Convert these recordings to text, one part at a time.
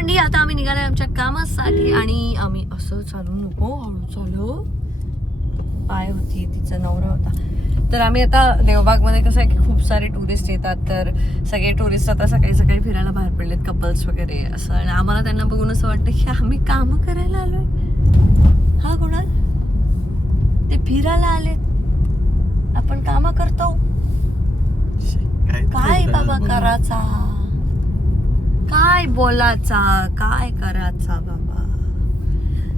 मंडी आता आम्ही निघालोय आमच्या कामासाठी आणि आम्ही असं चालू नको हळू चालू पाय होती तिचा नवरा होता. तर आम्ही आता देवबागमध्ये कसं आहे की खूप सारे टुरिस्ट येतात तर सगळे टुरिस्ट आता सकाळी सकाळी फिरायला बाहेर पडलेत कपल्स वगैरे असं आणि आम्हाला त्यांना बघून असं वाटतं की आम्ही कामं करायला आलोय. हा कोणाल ते फिरायला आलेत आपण कामं करतो काय बाबा करायचा काय बोलायचा काय करायचा बाबा.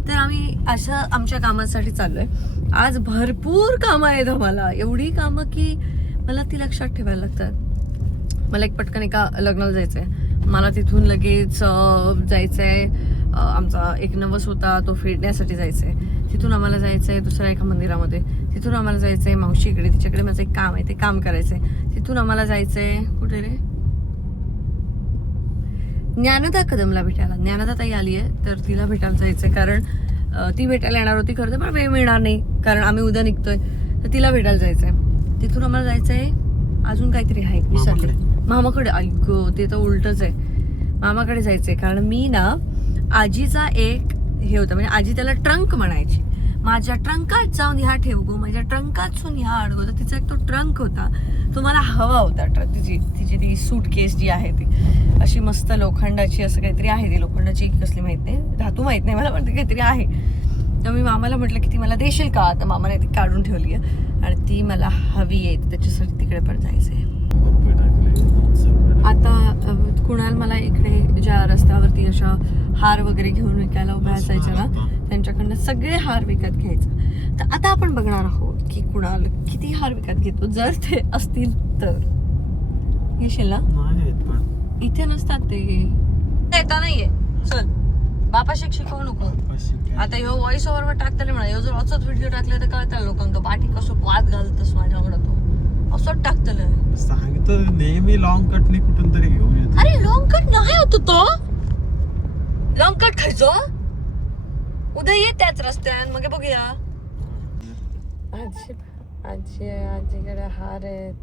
तर आम्ही असं आमच्या कामासाठी चाललोय. आज भरपूर कामं आहेत आम्हाला एवढी कामं की मला ती लक्षात ठेवायला लागतात. मला एक पटकन एका लग्नाला जायचंय मला तिथून लगेच जायचंय. आमचा एक नवस होता तो फेडण्यासाठी जायचंय. तिथून आम्हाला जायचंय दुसऱ्या एका मंदिरामध्ये. तिथून आम्हाला जायचंय मावशीकडे तिच्याकडे माझं एक काम आहे ते काम करायचंय. तिथून आम्हाला जायचंय कुठे रे ज्ञानदा कदमला भेटायला. ज्ञानदा ताई आली आहे तर तिला भेटायला जायचंय कारण ती भेटायला येणार होती खरं तर पण वेळ मिळणार नाही कारण आम्ही उद्या निघतोय तर तिला भेटायला जायचंय. तिथून आम्हाला जायचंय अजून काहीतरी आहे विसरले मामाकडे. ऐक ते तर उलटच आहे मामाकडे जायचंय कारण मी ना आजीचा एक हे होता म्हणजे आजी त्याला ट्रंक म्हणायची. माझ्या ट्रंकात जाऊन ह्या ठेव गो माझ्या ट्रंकातून ह्या अडगो. तर तिचा एक तो ट्रंक होता तो मला हवा होता. तिची ती सूट केस जी आहे ती अशी मस्त लोखंडाची असं काहीतरी आहे. ती लोखंडाची कसली माहित नाही धातू माहित नाही मला पण ती काहीतरी आहे. तर मी मामाला म्हटलं की ती मला देशील का. तर मामाने ती काढून ठेवली आहे आणि ती मला हवी आहे त्याच्यासाठी तिकडे पण जायचंय. आता कुणाल मला इकडे ज्या रस्त्यावरती अशा हार वगैरे घेऊन विकायला उभ्या असायच्या ना त्यांच्याकडनं सगळे हार विकत घ्यायचं. तर आता आपण बघणार आहोत की कुणाल किती हार विकत घेतो. जर ते असतील तर घेशील ना. इथे नसतात ते येता नाहीये. चल बापा शिकवू नको. आता ह्यो व्हॉइस ओव्हरवर टाकतले म्हणा. ह्यो जर असंच व्हिडिओ टाकले तर कळतं लोकांना पाठी कसं वाद घालतस माझ्याकडं तो असंच टाकतलं सांगतो नेहमी लॉंग कटने कुठून तरी घेऊन येतो. अरे लॉंग कट नाही होतो तो लॉंग कट खायचो उद्या ये त्याच रस्त्यान मग बघूया. आजी आजी आजीकडे हार आहेत.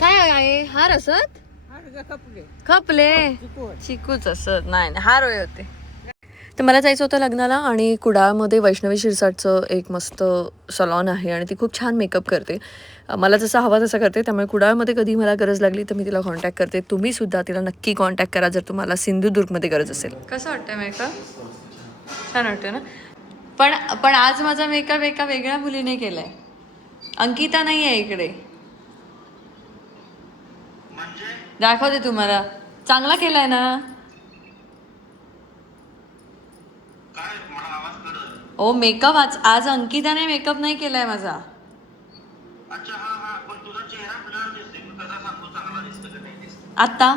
काय आहे हार असत खपले चिकूच असत नाही हार होते. तर मला जायचं होतं लग्नाला आणि कुडाळमध्ये वैष्णवी शिरसाटचं एक मस्त सलॉन आहे आणि ती खूप छान मेकअप करते. मला जसा हवा तसा करते त्यामुळे कुडाळमध्ये कधी मला गरज लागली तर मी तिला कॉन्टॅक्ट करते. तुम्ही सुद्धा तिला नक्की कॉन्टॅक्ट करा जर तुम्हाला सिंधुदुर्गमध्ये गरज असेल. कसं वाटतंय मेकअप छान वाटतं ना. पण आज माझा मेकअप एका वेगळ्या मुलीने केलाय. अंकिता नाही आहे इकडे दाखवते तुम्हाला चांगला केलाय ना. ओ मेकअप आज अंकिताने मेकअप नाही केलाय माझा. आता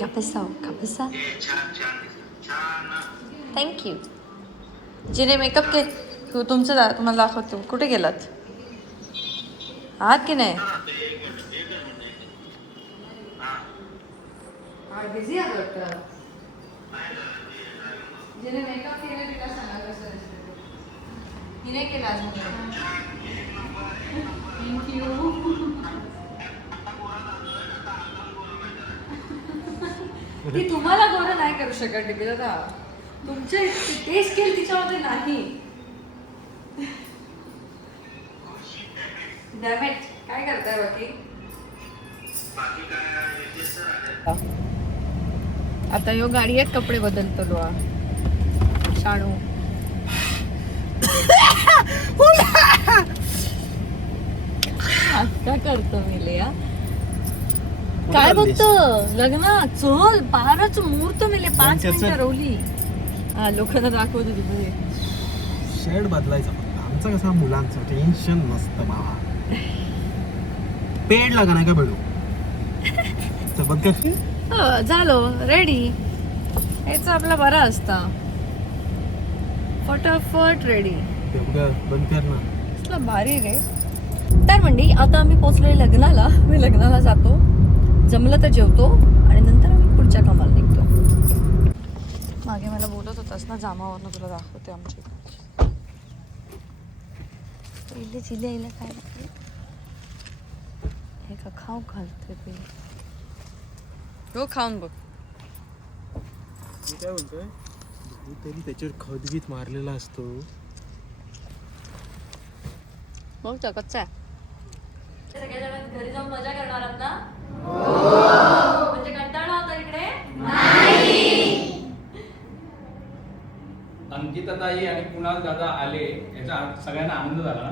कापसा थँक्यू. जिने मेकअप के तुमचं तुम्हाला दाखवतो. कुठे गेलात आहात की नाही. बिझी आहे वाटतं. जिने मेकअप केले तिला सांगा कसं असतं. हिने केला आज थँक्यू. ती तुम्हाला गोरं नाही करू शकत टिपी दादा. तुमचे ते स्किल तिच्यामध्ये नाही. डॅमेट काय करताय बाकी. आता ह्यो गाडी एक कपडे बदलतो लो शाणू. आता करतो मी लिया काय बघतो लग्न चल पारच मुहूर्त मेले 5 मिनिटं रवली. हा लोकांना दाखवतो तिथे शेड बदलायचा. आमचा कसा मुलांचा टेन्शन नसतं बाबा. पेड लागा नाही का बेडू झालो रेडी. हेच आपला बरा असता फटाफट रेडी. बंद कर ना. कसला भारी रे. तर मंडी आता आम्ही पोहोचलोय लग्नाला. मी लग्नाला जातो. जमलं तर जेवतो आणि नंतर आम्ही पुढच्या कामाला निघतो. मागे मला बोलत होतास ना जामावरनं, तुला दाखवते आमची पहिले चिले आईला काय लागते हे का खाऊ घालते ते हो खाऊन बघ. मी काय बोलतोय, तरी त्याच्यावर खतबीत मारलेला असतो. मग तर कच्चा सगळ्या घरी जाऊन मजा करणार आहात ना? म्हणजे कंटाळा होता इकडे? अंकिताताई आणि कुणाल दादा आले याचा सगळ्यांना आनंद झाला ना?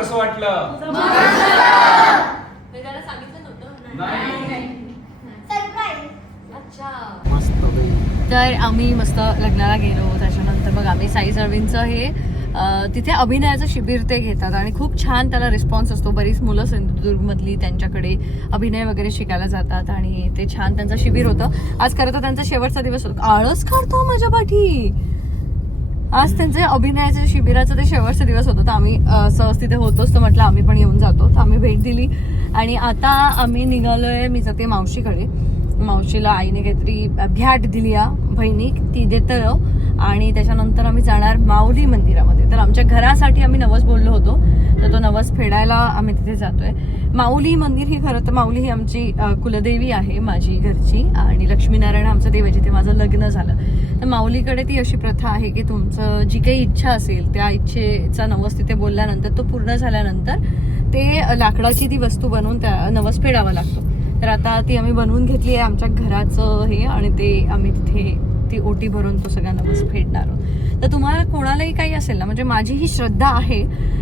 कसं वाटलं? त्याला सांगितलं नव्हतं. नाही. अच्छा. मस्त बाई. तर आम्ही मस्त लग्नाला गेलो. त्याच्यानंतर मग आम्ही साई सर्वींचं हे तिथे अभिनयाचं शिबिर ते घेतात आणि खूप छान त्याला रिस्पॉन्स असतो. बरीच मुलं सिंधुदुर्गमधली त्यांच्याकडे अभिनय वगैरे शिकायला जातात आणि ते छान त्यांचं शिबिर होतं. आज खरं तर त्यांचा शेवटचा दिवस होता. आळस काढतो माझ्या पाठी. आज त्यांचे अभिनयाच्या शिबिराचं ते शेवटचा दिवस होतं. तर आम्ही सहज तिथे होतोच, तर म्हटलं आम्ही पण येऊन जातो. तर आम्ही भेट दिली आणि आता आम्ही निघालोय. मी जाते मावशीकडे. मावशीला आईने काहीतरी भ्याट दिली या बहिणी ती देतं आणि त्याच्यानंतर आम्ही जाणार माऊली मंदिरामध्ये. तर आमच्या घरासाठी आम्ही नवस बोललो होतो, तर तो नवस फेडायला आम्ही तिथे जातोय. माऊली मंदिर ही खरं तर माऊली ही आमची कुलदेवी आहे माझी घरची आणि लक्ष्मीनारायण आमचं देव आहे जिथे माझं लग्न झालं. तर माऊलीकडे ती अशी प्रथा आहे की तुमचं जी काही इच्छा असेल त्या इच्छेचा नवस तिथे बोलल्यानंतर तो पूर्ण झाल्यानंतर ते लाकडाची ती वस्तू बनवून त्या नवस फेडावा लागतो. तर आता ती आम्ही बनवून घेतली आहे आमच्या घराचं हे आणि ते आम्ही तिथे ती ओटी भरून तो सगळा नवस फेडणार आहोत. तर तुम्हाला कोणालाही काही असेल ना, म्हणजे माझी ही श्रद्धा आहे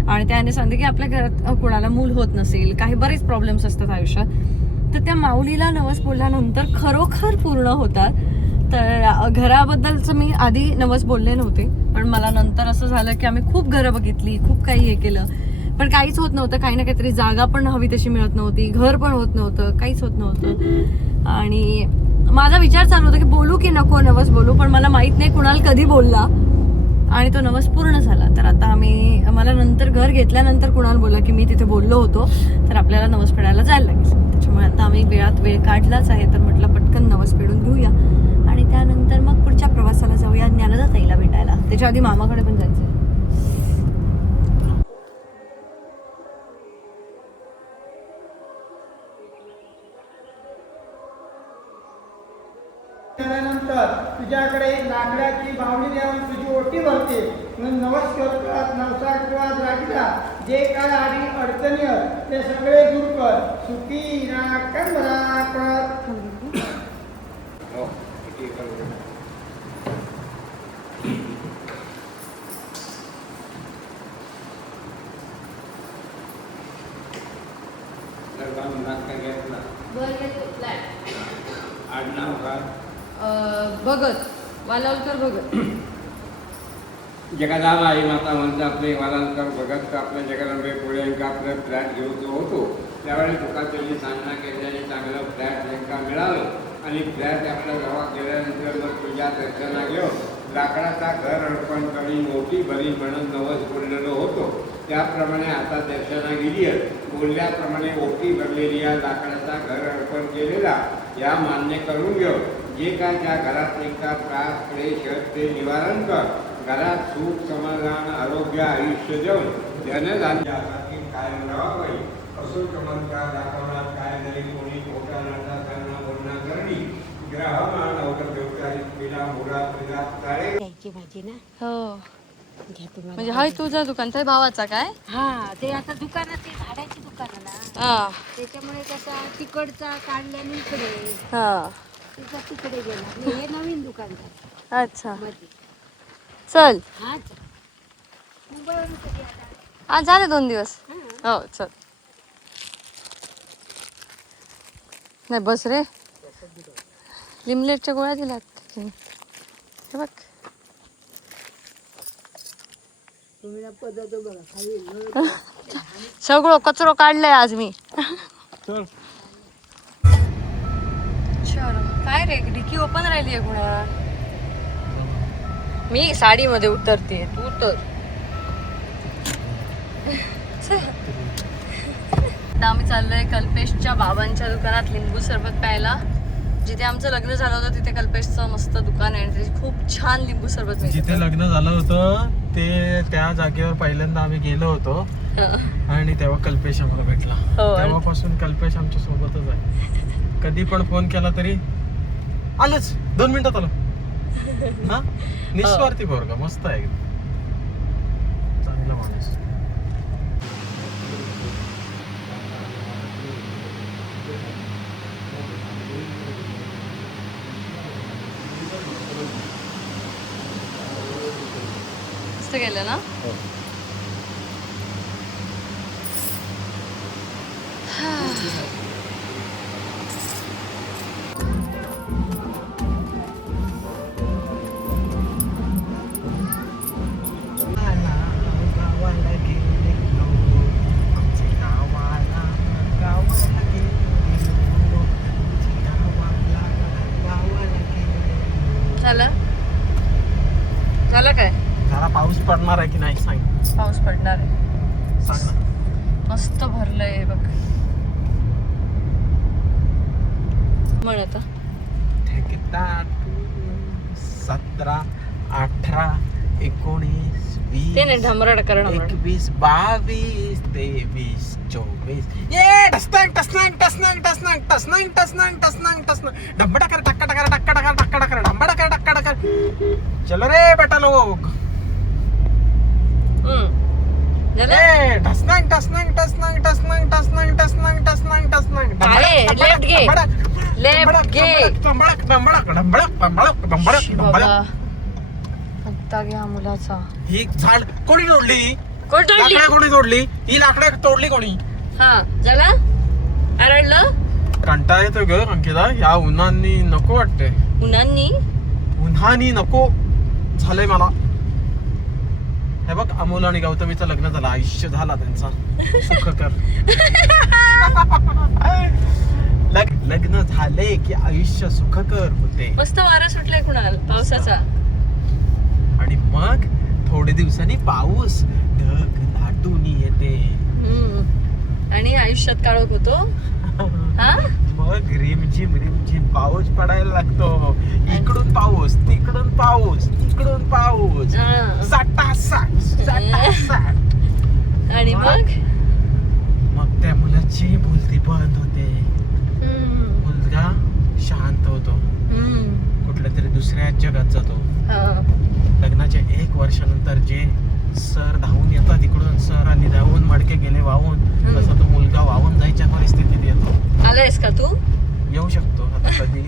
आणि त्याने सांगते की आपल्या घरात कोणाला मूल होत नसेल, काही बरेच प्रॉब्लेम्स असतात आयुष्यात, तर त्या माऊलीला नवस बोलल्यानंतर खरोखर पूर्ण होतात. तर घराबद्दलचं मी आधी नवस बोलले नव्हते, पण मला नंतर असं झालं की आम्ही खूप घरं बघितली, खूप काही हे केलं, पण काहीच होत नव्हतं. काही ना काहीतरी जागा पण हवी तशी मिळत नव्हती, घर पण होत नव्हतं, काहीच होत नव्हतं. आणि माझा विचार चालू होता की बोलू की नको नवस बोलू, पण मला माहित नाही कुणाला कधी बोलला आणि तो नवस पूर्ण झाला. तर आता मला नंतर घर घेतल्यानंतर कुणाला बोलला की मी तिथे बोललो होतो, तर आपल्याला नवस फेडायला जायला लागेल. त्याच्यामुळे आता आम्ही वेळात वेळ काढलाच आहे, तर म्हटलं पटकन नवस फेडून घेऊया आणि त्यानंतर मग पुढच्या प्रवासाला जाऊया ज्ञानदा ताईला भेटायला. त्याच्या आधी मामाकडे पण जायचं. त्यानंतर तुझ्याकडे लाकडाची बावली देऊन तुझी ओटी भरते. म्हणून नवस करतात, नवसात लागला जे काय आधी अडचणी ते सगळे दूर कर. सुखी राखण मला कर. भगत वालावलकर भगत. जगदांबा आई माता म्हणतात आपले वालांकर भगत आपल्या जगदंबे पुढे आपलं फ्लॅट घेऊन होतो त्यावेळी दुकानदारांनी सामना केल्याने चांगलं फ्लॅट नेमका मिळालं आणि फ्लॅट आपल्या गावात गेल्यानंतर मग तुझ्या दर्शना घेऊन लाकडाचा घर अर्पण करी मोठी भरी म्हणून नवस बोललेलो होतो. त्याप्रमाणे आता दर्शना गेली बोलल्याप्रमाणे ओटी भरलेली या लाकडाचा घर अर्पण केलेला या मान्य करून घेऊ. जे काय त्या घरात निघतात त्रास क्लेश ते निवारण कर. घरात सुख समाधान आरोग्य आयुष्य देऊन जनधान्यासाठी कायम राहावी. असो चमत्कार दाखवणार काय जरी कोणी खोटा नाटा त्यांना बोलणं करणी ग्रहमान अवतरविचारित बिना मुळा तुझा ताळे द्यायची भाजी ना. हो घ्या तुम्हाला. म्हणजे हाय तुझं दुकान तर भावाचा काय? हा ते आता दुकानात ते झाडाची दुकान ना, हा त्याच्यामुळे कसा तिकडचा काढल्याने इकडे हा तिचा तिकडे गेला आणि हे नवीन दुकान झालं अच्छा मध्ये. चल. हा मुंबईवरून कधी आला? आज झाले 2 दिवस. हो चल. नाही बस रे, लिमलेटच्या गोळ्या दिल्यात हे बघ. सगळं कचरो काढलाय आज मी. काय रे डिकी ओपन राहिली आहे गुणा. मी साडीमध्ये उतरते तू तर आता आम्ही चाललोय कल्पेशच्या बाबांच्या दुकानात लिंबू सरबत प्यायला. जिथे आमचं लग्न झालं होतं तिथे कल्पेशचं मस्त दुकान आहे आणि तिथे खूप छान लिंबू सरबत मिळतं. जिथे लग्न झालं होतं ते त्या जागेवर पहिल्यांदा आम्ही गेलो होतो आणि तेव्हा कल्पेश आम्हाला भेटला. तेव्हापासून कल्पेश आमच्या सोबतच आहे. कधी पण फोन केला तरी आलंच, 2 मिनिटात आलो. हा निस्वार्थी पोरगा, मस्त आहे, चांगला माणूस. मस्त गेलं ना. झालं काय? जरा पाऊस पडणार आहे की नाही सांग. पाऊस पडणार आहे. सांग ना. मस्त भरलंय बघ. म्हण आता. 17, 18, 19, 20, ते नाही ढमरड करणं 21, 22, 23, 24. ये टसनांग टसनांग टसनांग टसनांग टसनांग टसनांग टसनांग टसनांग डंबडा कर टक्का टक्का टक्का टक्का टक्का टक्का डंबडा कर टक्का टक्का. चलो रे बेटा लोग. ए टसनांग टसनांग टसनांग टसनांग टसनांग टसनांग टसनांग टसनांग आहे, left घे. Left घे. डंबडा डंबडा डंबडा डंबडा डंबडा डंबडा. हत्ता घ्या मुलाचा. ही झाड कोणी तोडली? कोण तोडली? लाकडं कोणी तोडली? ही लाकडं तोडली कोणी? हा झाला आरडलं. कंटाळा येतो ग अंकिता, या उन्हानी नको वाटते. उन्हांनी उन्हानी नको झालंय मला. हे बघ अमोल आणि गौतमीचं लग्न झालं, आयुष्य झाला त्यांचा. सुखकर. लग्न झाले की आयुष्य सुखकर होते. मस्त वारा सुटलाय कुणाल पावसाचा. आणि मग थोडे दिवसांनी पाऊस ढग दाटून येते. आणि आयुष्यात काळोख होतो. हा मग रिमझिम पाऊस पडायला लागतो. इकडून पाऊस, तिकडून पाऊस, इकडून पाऊस, साटासाट साटासाट. आणि मग त्या मुलाची बोलती बंद होते. मुलगा शांत होतो, कुठल्या तरी दुसऱ्या जगात जातो. लग्नाच्या 1 वर्षानंतर जे सर धावून येतात तिकडून, सर आली धावून, मडके गेले वाहून, तसा तो मुलगा वाहून जायच्या परिस्थितीत येतो. आलायस का तू? येऊ शकतो आता कधी.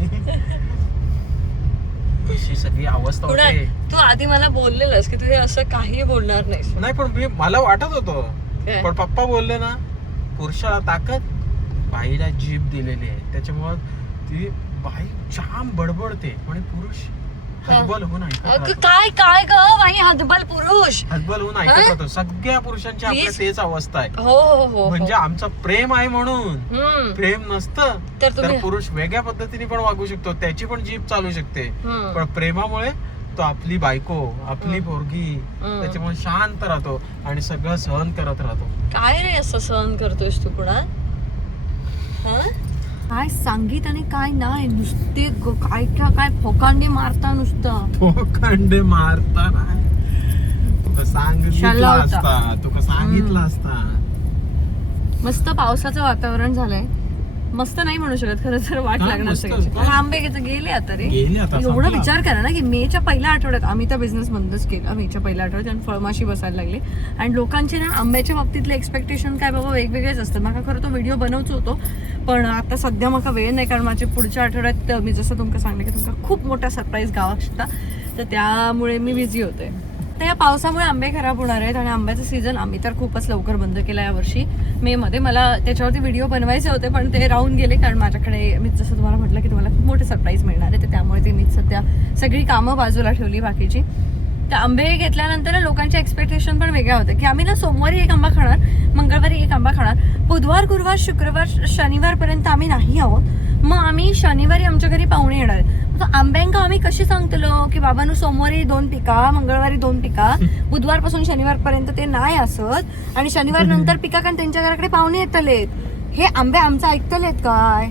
अशी सगळी अवस्था होते. तू आधी मला बोललेलंस की तू हे असं काही बोलणार नाहीस. नाही पण मला वाटत होतं, काय? पण पप्पा बोलले ना, पुरुषाला ताकद बाईला जीभ दिलेली आहे, त्याच्यामुळे ती बाई जाम बडबडते आणि पुरुष हतबल होऊन ऐकत राहतो. काय काय ग बाई, हतबल पुरुष हतबल होऊन ऐकत राहतो. सगळ्या पुरुषांची आपल्या तेच अवस्था आहे. हो हो हो. म्हणजे आमचं प्रेम आहे म्हणून. प्रेम नसतं तर पुरुष वेगळ्या पद्धतीने पण वागू शकतो, त्याची पण जीभ चालू शकते. पण प्रेमामुळे तो आपली बायको, आपली पोरगी, त्याच्यामुळे शांत राहतो आणि सगळं सहन करत राहतो. काय रे असं सहन करतोयस तू कुणा? काय सांगित आणि काय नाही, नुसते काय काय फोकांडे मारता नुसतं. फोकांडे मारता नाही, तुका सांगितलं असता, तुका सांगितलं असता. मस्त पावसाचं वातावरण झालंय. मस्त नाही म्हणू शकत खरं तर, वाट लागणार सगळ्याची. आंबे गेले आता रे. एवढा विचार करा ना की मेच्या पहिल्या आठवड्यात आम्ही त्या बिझनेस बंदच केला. मेच्या पहिल्या आठवड्यात आणि फळमाशी बसायला लागली. आणि लोकांचे ना आंब्याच्या बाबतीतले एक्सपेक्टेशन काय बाबा वेगवेगळेच असतात. मला खरं तो व्हिडिओ बनवच होतो, पण आता सध्या मला वेळ नाही, कारण माझे पुढच्या आठवड्यात मी जसं तुमका सांगले की तुमका खूप मोठा सरप्राईज गावात असता, तर त्यामुळे मी बिझी होते. तर या पावसामुळे आंबे खराब होणार आहेत आणि आंब्याचं सीझन आम्ही तर खूपच लवकर बंद केला यावर्षी मे मध्ये. मला त्याच्यावरती व्हिडिओ बनवायचे होते पण ते राहून गेले, कारण माझ्याकडे मी जसं तुम्हाला म्हटलं की तुम्हाला खूप मोठे सरप्राईज मिळणार आहे, तर त्यामुळे ते मी सध्या सगळी कामं बाजूला ठेवली बाकीची. तर आंबे घेतल्यानंतर लोकांचे एक्सपेक्टेशन पण वेगळ्या होत्या की आम्ही ना सोमवारी 1 आंबा खाणार, मंगळवारी 1 आंबा खाणार, बुधवार गुरुवार शुक्रवार शनिवारपर्यंत आम्ही नाही आहोत, मग आम्ही शनिवारी आमच्या घरी पाहुणे येणार आहेत. आंब्यांका आम्ही कशी सांगतलो की बाबांनो सोमवारी 2 पिका, मंगळवारी 2 पिका, बुधवारपासून शनिवारपर्यंत ते नाही असत आणि शनिवार नंतर पिका, कारण त्यांच्या घराकडे पाहुणे येतलेत. हे आंबे आमचं ऐकतलेत काय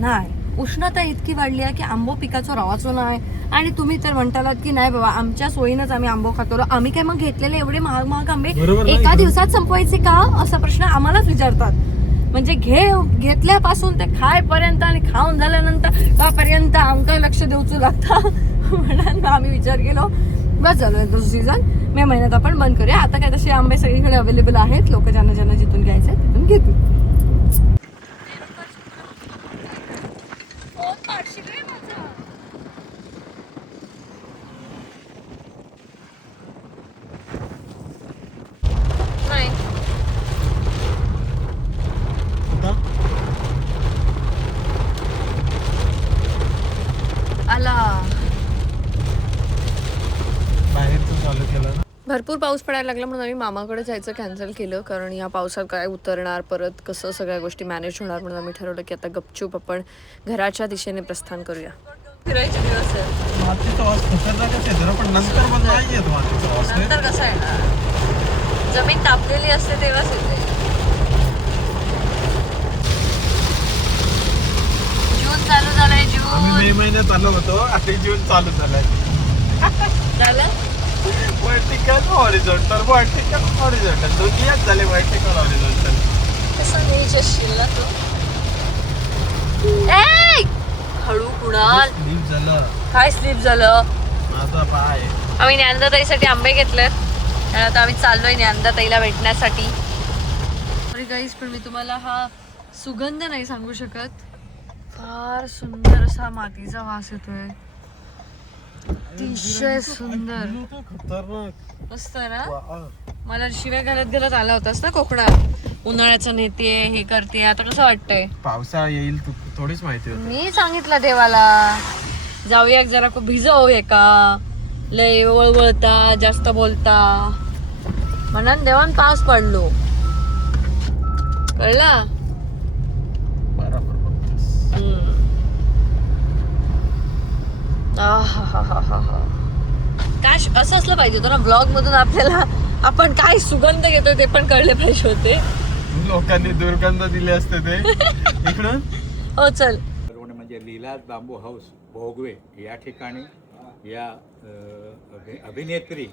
नाही. उष्णता इतकी वाढली आहे की आंबो पिकाचं रावाचं नाही. आणि तुम्ही तर म्हणतालात की नाही बाबा आमच्या सोयीनंच आम्ही आंबो खातो, आम्ही काय मग घेतलेले एवढे महाग महाग आंबे बरोबर नाही, एका बरोबर. दिवसात संपवायचे का असा प्रश्न आम्हालाच विचारतात. म्हणजे घेतल्यापासून ते खायपर्यंत आणि खाऊन झाल्यानंतर पर्यंत आमका लक्ष देऊच लागतं. म्हणून आम्ही विचार केलो बस झालं तो सीझन मे महिन्यात आपण बंद करूया. आता काय तसे आंबे सगळीकडे अवेलेबल आहेत, लोक ज्यांना ज्यांना जिथून घ्यायचे तिथून घेतील. आला बाहेरचं चालू केलं ना. भरपूर पाऊस पडायला लागला म्हणून आम्ही मामाकडे जायचं कॅन्सल केलं, कारण या पावसात काय उतरणार, परत कसं सगळ्या गोष्टी मॅनेज होणार, म्हणून आम्ही ठरवलं की आता गपचूप आपण घराच्या दिशेने प्रस्थान करूया. फिरायचे दिवस आहे. मातीचा वास खतरनाकच आहे जरा, पण नंतर मग नाही येत मातीचा वास. नंतर कसं येणार, जमीन तापलेली असते तेव्हाच येते. जून चालू झालाय, आम्ही मे जून महिन्यात आलो होतो आणि जून चालू झालाय. झालं. वर्टिकल हॉरिझॉन्टल, वर्टिकल हॉरिझॉन्टल दोन्ही याच झाले. वर्टिकल हॉरिझॉन्टल कसं नीच असशील ना तू. ए हळू कुणाल, स्लीप झालं काय स्लिप झालं. माझा पाय. आम्ही ज्ञानदाताईसाठी आंबे घेतलेत आणि आता आम्ही चाललोय ज्ञानदाताईला भेटण्यासाठी. अरे गाईस, पण मी तुम्हाला हा सुगंध नाही सांगू शकत. फार सुंदर असा मातीचा वास येतोय, अतिशय सुंदर, खतरनाक मस्त आहे ना. वा. मला शिव्या घालत घालत आला होतास ना कोकणात, उन्हाळ्याचं नेते हे करते, आता कसं वाटतंय. पावसाळा येईल थोडीच माहिती होती. मी सांगितलं देवाला जाऊया जरा भिजव का, लय वळवळता जास्त बोलता, म्हणून देवान पाऊस पडलो, कळला. बरोबर बोलतोस. काय असं असलं पाहिजे होतं ना ब्लॉग मधून, आपल्याला आपण काय सुगंध घेतोय ते पण कळले पाहिजे होते. लोकांनी दुर्गंध दिले असते ते इकडून. हो चल. म्हणजे लीलाज बांबू हाऊस भोगवे या ठिकाणी या अभिनेत्री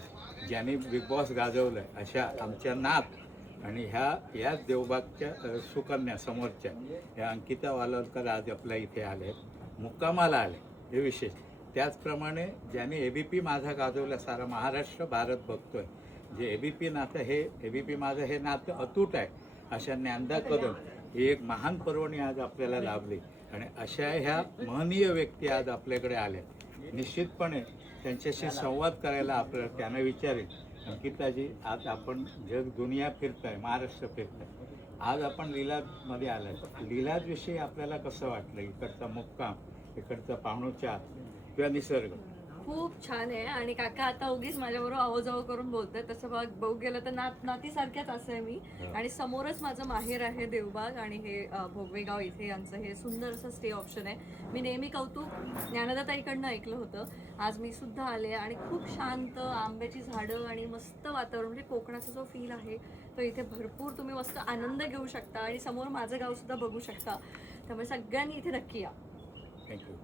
ज्याने बिग बॉस गाजवलं अशा आमच्या नात आणि याच देवबागच्या सुकन्या समोरच्या या अंकिता वालवकर आज आपल्या इथे आले, मुक्कामाला आले, हे विशेष. त्याचप्रमाणे ज्याने ABP माझा गाजवला सारा महाराष्ट्र भारत बघतोय, जे ABP नातं हे ABP माझं हे नातं अतूट आहे, अशा ज्ञानदा कदम ही एक महान पर्वणी आज आपल्याला लाभली आणि अशा ह्या महनीय व्यक्ती आज आपल्याकडे आल्या. निश्चितपणे त्यांच्याशी संवाद करायला आपल्याला त्यांना विचारेल, अंकिताजी आज आपण जग दुनिया फिरताय, महाराष्ट्र फिरताय, आज आपण लीलाजमध्ये आलाय, लीलाजविषयी आपल्याला कसं वाटलं, इकडचा मुक्काम, इकडचा पाहुणचार किंवा निसर्ग. खूप छान आहे. आणि काका आता उगीच माझ्याबरोबर आवाजावं करून बोलतात, तसं बघू गेलं तर नातीसारख्याच असं आहे मी. आणि समोरच माझं माहेर आहे देवबाग, आणि हे भोगवेगाव इथे यांचं हे सुंदर असं स्टे ऑप्शन आहे. मी नेहमी कौतुक ज्ञानदाताईकडनं ऐकलं होतं, आज मी सुद्धा आले आणि खूप शांत आंब्याची झाडं आणि मस्त वातावरण, म्हणजे कोकणाचा जो फील आहे तो इथे भरपूर तुम्ही मस्त आनंद घेऊ शकता आणि समोर माझं गाव सुद्धा बघू शकता. त्यामुळे सगळ्यांनी इथे नक्की या. थँक्यू.